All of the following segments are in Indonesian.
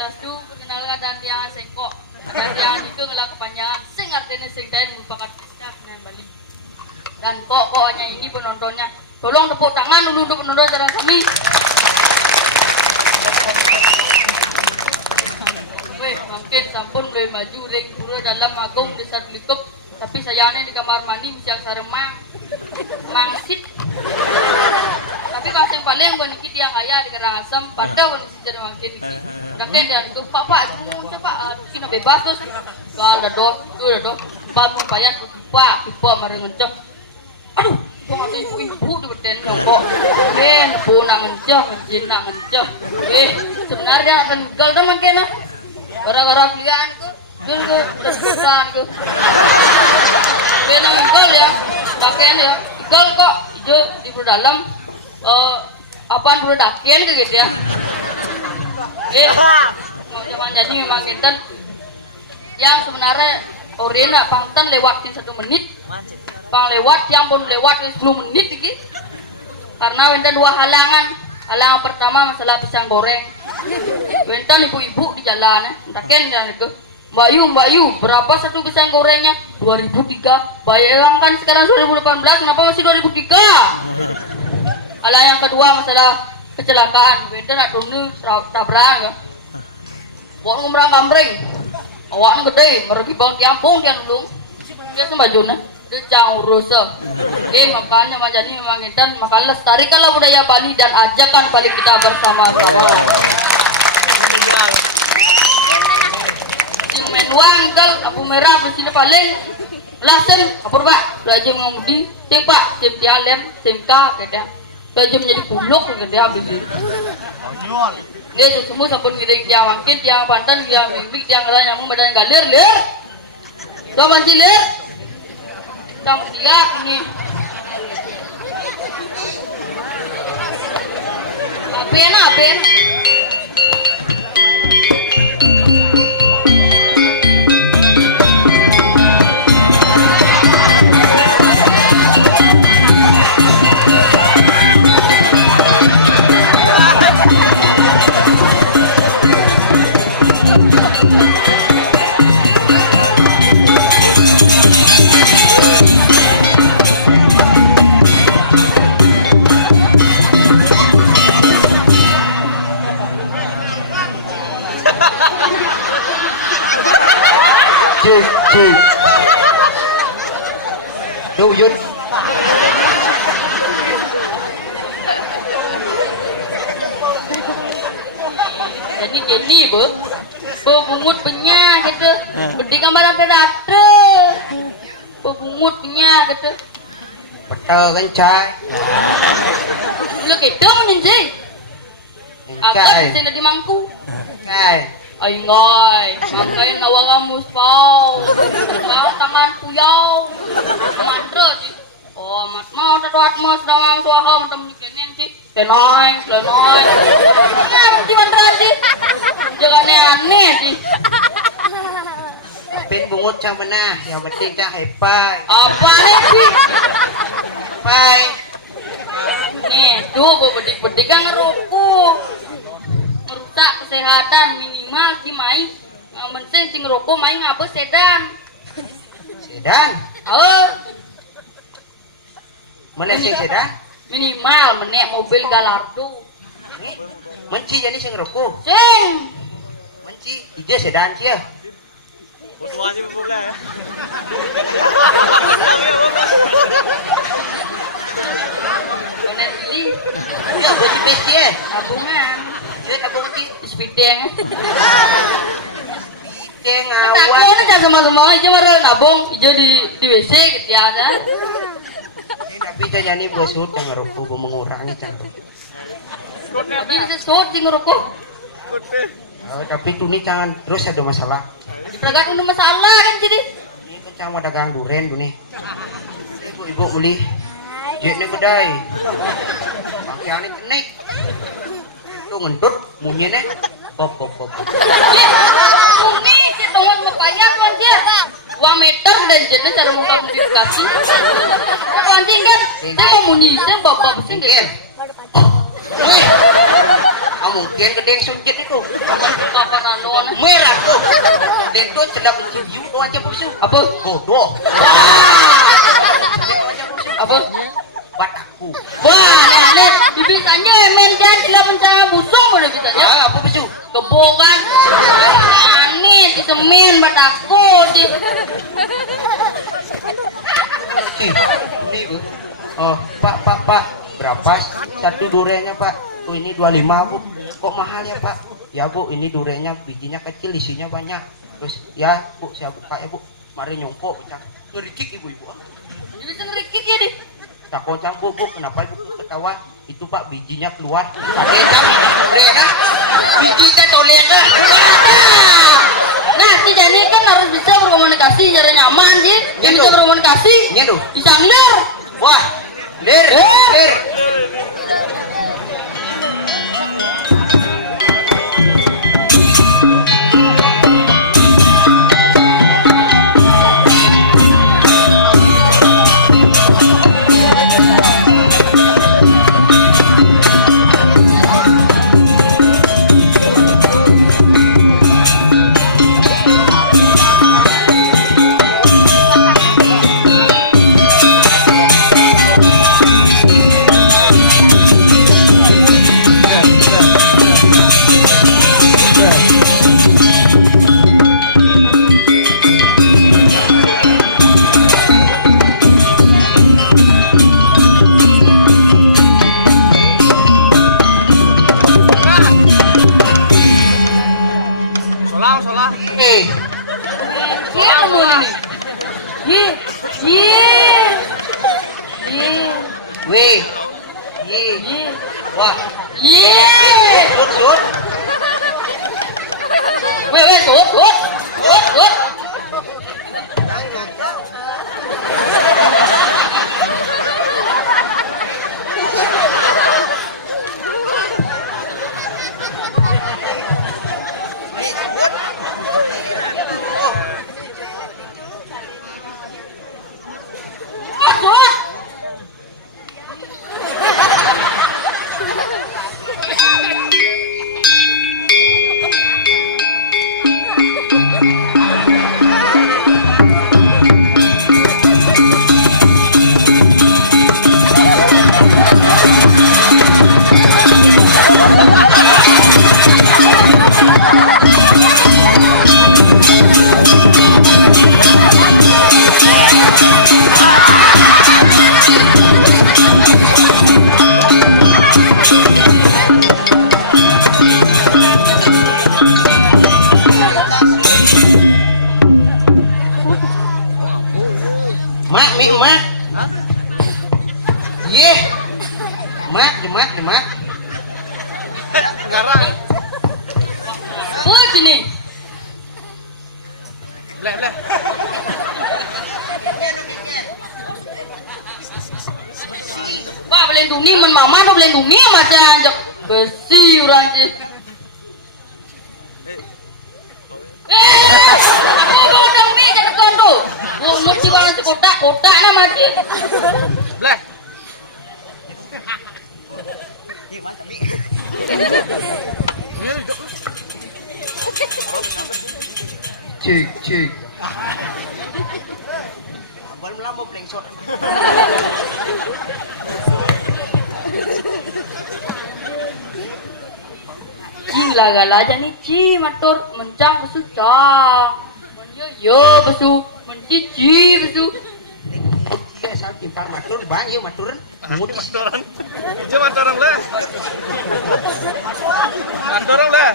Swastiastu, perkenalkan dan tiang sengkok. Dan tiang itu ngelak kepanjangan sing artinya sing dain merupakan kisah dengan Bali. Dan koknya ini penontonnya. Tolong tepuk tangan dulu untuk penonton acara kami. Weh, mungkin sampun boleh maju ring pura dalam agung desa Dulikep. Tapi sayangnya di kamar mandi mesti yang saremang mangsit. Tapi pas yang paling bukan dikit yang kaya di Karangasem pada wanita jadi makin dikit. Kakek dia itu pak cepat sini bebas terus kalau ada do empat pun payah pak mareng ngecek. Aduh, kok nggak ibu di beten kok. Nepu nak ngecek, nak ngecek. Sebenarnya tenggal teman kena. Gara-gara pilihan ke kesusahan ke. Kena nggal ya, pakaian ya. Nggal kok itu di dalam apaan dulu dakian ke gitu ya. Mau zaman jadi memang enten yang sebenarnya orena pangtan lewatin 1 menit pang lewat yang pun lewat 10 menit gitu karena enten 2 halangan pertama masalah pisang goreng enten ibu-ibu di jalan dakian jalan itu Mbak Yu berapa satu pisang gorengnya 2003 bayangkan sekarang 2018 kenapa masih 2003 yang kedua masalah kecelakaan, beda nak tunggu tabrak ya. Buat ngumrang kamring, awaknya gede, mergi bang tiampung tiang dulu, dia sembajuna, dia jangan urus. Makanya majani memang intan, maka lestarikanlah budaya Bali dan ajakan Bali kita bersama-sama. Sing menuang gal, abu merah bersini paling, Lasen, apa pak? Belajar mengemudi, tim pak, tim tialem, tim K, kadang. Belajar menjadi bulog, kadang begini. Dia tuh semua sabun giring tiang wangkin, tiang pantan, tiang mimik, tiang ngelan nyamuk badan galir, lir. Tuh banci lir. Kamu tiap nih. Apen. Cik. Duh, Yun. Jadi gini, Bu. Bungut penyak gitu. Bedi gambar datre. Bungut penyak gitu. Betul kan, Cai? Lu gitu menyenjai. Agak sini di mangku. Cai. Ay ngoy, makanya nawang muspau, tangan puyau, mantra sih. Oh, mat mau tatuat mas damang suaha matam kenen sih. Tenang. Ya, di mantra sih. Jangan aneh sih. Pin bungut cang mana? Yang penting cang hepai. Apa nih sih? Hepai. Nih, tuh bedik kan ngerokok. Merusak kesehatan minimal si mai mensing sing rokok mai ngapa sedan Mana sing sedan minimal menek mobil galardo menci jadi sing rokok sing menci ije sedan cia konen sih ya buat tipis cia tabungan tabung menci sepideng cia aku ngawat ini jangan sama-sama aja marah nabung aja di WC gitu ya kan tapi kan jadi bosut yang ngerokok gue mengurangi cantik tapi bisa sot sing ngerokok tapi tuh nih jangan terus ada masalah di peragak ada masalah kan jadi ini kan jangan ada dagang duren tuh nih ibu beli jet nih kedai pakaian ini kenaik tuh ngentut munyanya pop ini si tuan mepaya tuan dia 2 meter dan jenis cara mengklarifikasi tuan kan saya mau muni saya bapak besing mungkin mungkin gede yang sujud itu kapan anon merah tuh dan tuh sedang menuju doa aja busu apa bodoh apa bataku wah aneh bisanya men jangan tidak mencari busung boleh bisanya apa busu kebogan aneh di semen bataku di ini oh pak berapa satu durenya pak oh ini 25 bu kok mahal ya pak ya bu ini durenya bijinya kecil isinya banyak terus ya bu saya buka ya bu mari nyongkok ngerikik ibu-ibu bisa ngerikik ya deh takut bu kenapa ibu ketawa itu pak bijinya keluar pakai jam durenya bijinya tolena nah si Jani kan harus bisa berkomunikasi secara nyaman sih yang bisa berkomunikasi bisa ngelir wah lir Ye. Ye. Ye. Wih. Ye. Ye. Wah. Ye. Sud, sud. Weh, sud, sud. Sud, sud. Sud. Mak, mi mak. Ye. Mak, mak. Sekarang. Sud sini. Bleh, bleh. Wah, belendungi men mama no belendungi macam anjak besi urang sih. Aku bodong ni jadi kondo. Gua mesti banget si kotak na mati. Bleh. Cik. Abang lama plengsot. Ci laga nih ci matur mencang besu cang. Yo besu mencici besu. Oke, saya timpal matur, bang, yuk maturan. Matoran. Coba matoran bleh. Matoran bleh.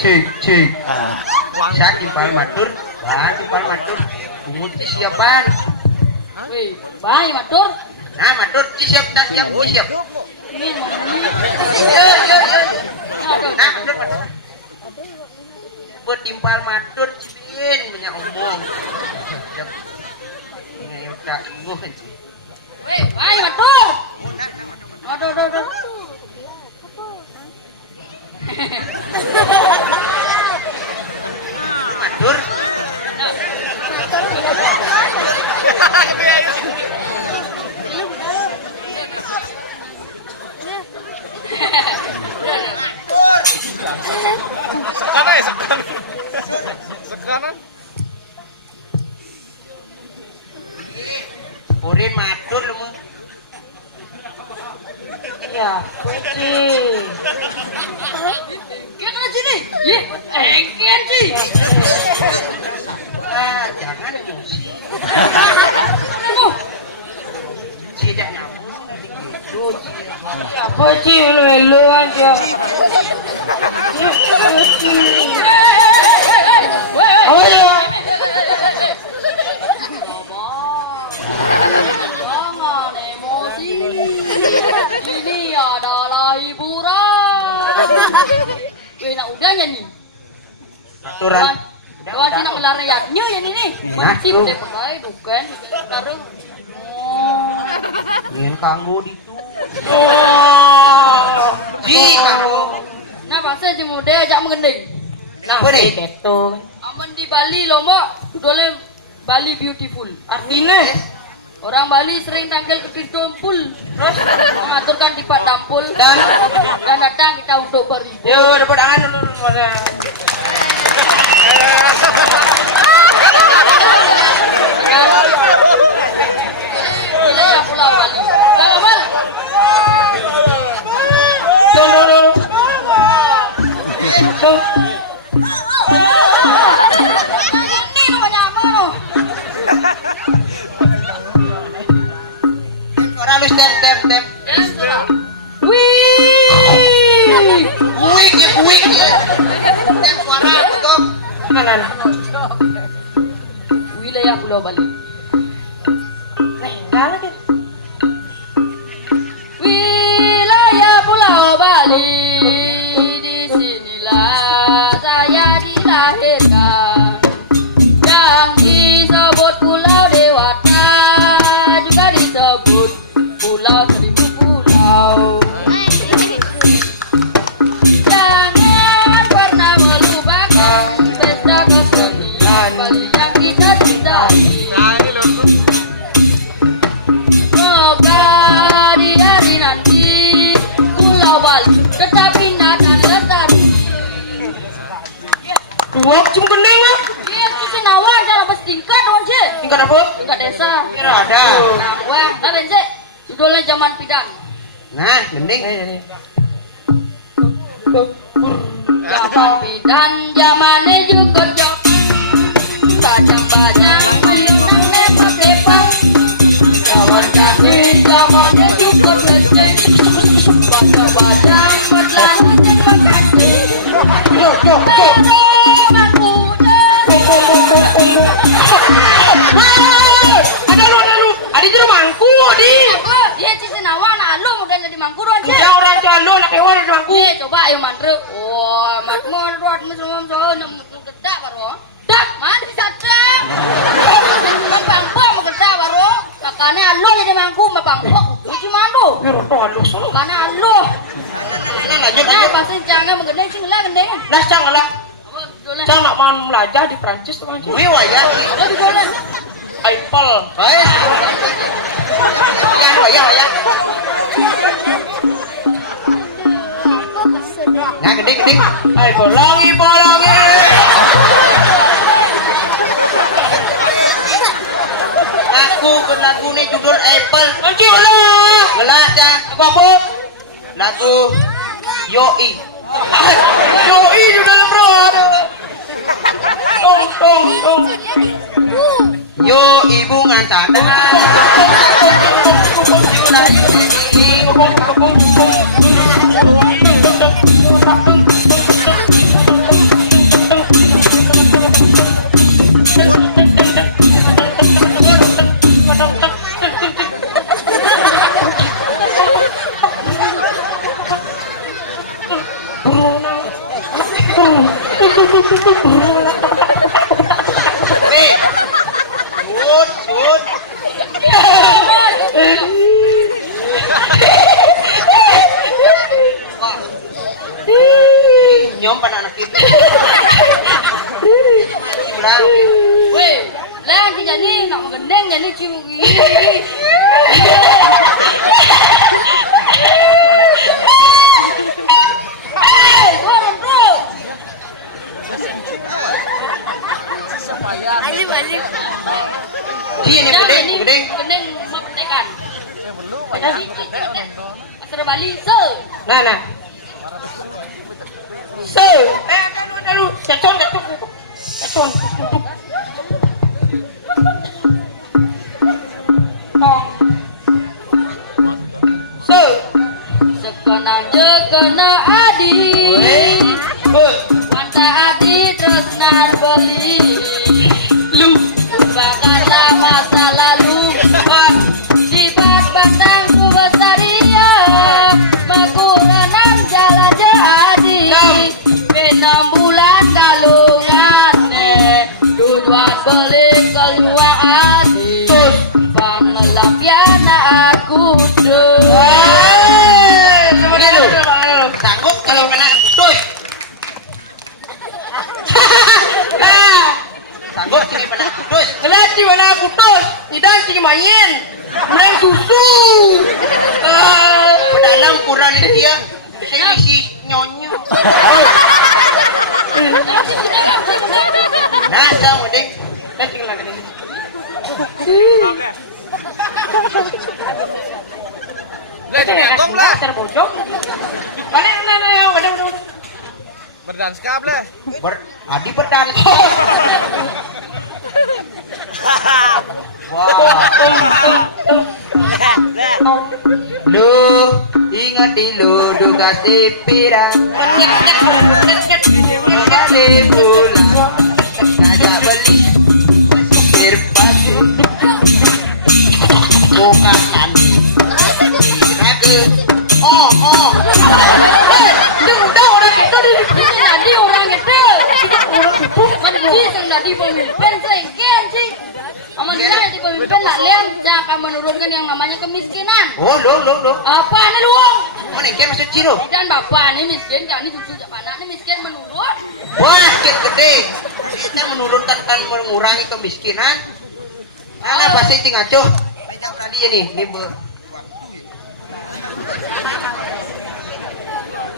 Cik. Saya timpal matur, bang, timpal matur. Bungut ci siapan. Weh, bye matur. Nah, matur ci siap, tak siap, siap. Ini mau ini. Yo. Nah, Nah, matur. Buat timpal matur, cipin, banyak omong. Ngayon tak tungguin. Weh, bye matur. Aduh. Matur. Sekarang. Urin matur lu mah. Ya, kunci. Kita sini. Ye, engken sih. Ah, jangan emosi. Kamu. Tidak nyambung. Duh, Apa sih lu aja. Apa itu? Jangan emosi. Ini adalah hiburan. Weh, nak udah ya nih. aturan. Doa cina kelarayatnya ya nih. Masih Nah, udah pakai dukan. Sekarang. Oh. Ingin kanggo ditu. Oh. Ji kanggo. Nah, pasal si muda ajak mengending. Nah, apa nih? Betul. Aman di Bali loh, Mbak. Udahlah Bali beautiful. Artinya orang Bali sering tampil ke Pidompul. Terus mengaturkan tipat dampul dan datang kita untuk berhibur. Yo, dapat tangan dulu pada. Wilayah Pulau Bali. Jangan Bal. Tolong. Ini namanya apa no? tem. Tem sudah. Wih. Wih ya. Tem suara betul. Kanan. Wilayah Pulau Bali. Enggak lagi. Wilayah Pulau Bali, di sinilah saya dilahirkan. Yang disebut Pulau Dewata juga disebut Pulau Seribu Pulau. Jangan pernah melupakan pesta kesenian Bali yang kita cintai. Nah, ini loh. Semoga di hari nanti Pulau Bali tetap indah dan lestari. Wah, cuma kening lah. Iya, itu nawar dalam pas tingkat dong, Cik. Tingkat apa? Tingkat desa. Kira ada. Nah, wah, nah ben, Cik. Judulnya zaman pidan. Nah, mending. Zaman pidan, zamannya juga jokang. Bajang-bajang, ayunang lepak-lepak. Kawan kami, zamannya juga becek. Bajang-bajang, berlalu jenggot kaki. Ada lu. Adi itu mangku, Adi. Dia cici nawan, lu modal jadi mangku doang, Cik. Ya orang jalu nak hewan di mangku. Iya, coba ayo mantre. Oh, matmu ruat mesum gedak baru. Dak, man satrek. Mapangpo mo gedak baru. Kakane alu jadi mangku mapangpo. Uji mandu. Ya roto alu solo. Kakane alu. Nah, lanjut. Nah, pasti jangan mengendeng sing lah gendeng. Lah cang lah. Apa dolen? Cang nak mau belajar di Prancis tuh kan. Wih waya. Apa dolen? Eiffel. Hei. Ya. Nah, gede. Ay, bolongi. Lagu nih judul Apple. Nanti lah. Gelas ya. Apa? Lagu Yoi. Yoi di dalam bro. Tong. Yo ibu ngantada. Nih. Sud. Nyom anak itu. Kurang. Weh, lah jadi nak mengendeng jadi cium gini. Turun bro. Balik. Sini gede. Gendeng memerdekakan. Asal Bali se. Nah. Lalu jatuh. Sekenang jekena adi. Wanta adi tresnar beli. Lupakanlah masa lalu. Dibat pandang subasaria. Makuranan jalan jadi. 6 bulan galungan tujuan beli keluar adi. Pangelampian aku tuh. Sanggup kalau kena putus. Sanggup sini kena putus. Ngelati mana putus. Tidak sih main. Main susu. Pedalam kurang dia. Saya isi nyonya. Nah, sama deh. Nanti lagi. Lah, jangan lah. Terbojok. Balik, udah. Berdanskap lah. Adi berdan. Wah. Lu ingat di lu kasih pirang kali pulang ngajak beli supir baju bukan lani ragu Udah orang kita di Ini tadi orang itu. Menji yang tadi pemimpin sengken sih. Aman saya di pemimpin lah lian jangan menurunkan yang namanya kemiskinan. oh lo Apa nih luang? mau nengken masuk ciro Dan bapak ini miskin, kan ini cucu anak ini miskin menurun. wah gede kita menurunkan kan mengurangi kemiskinan anak pasti tinggal ngaco tadi ini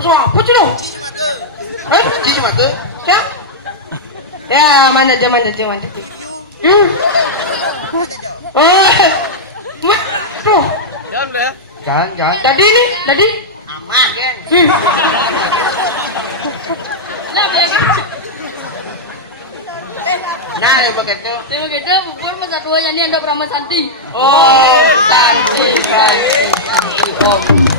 Masuk apa sih lo? Ci cuma ke Ya? Ya, mana aja. Tuh, Jangan deh. jangan tadi aman kan Nah, biar nah ya begitu dia begitu bubur masa dua ini anda beramah santi. Oh, santi, om.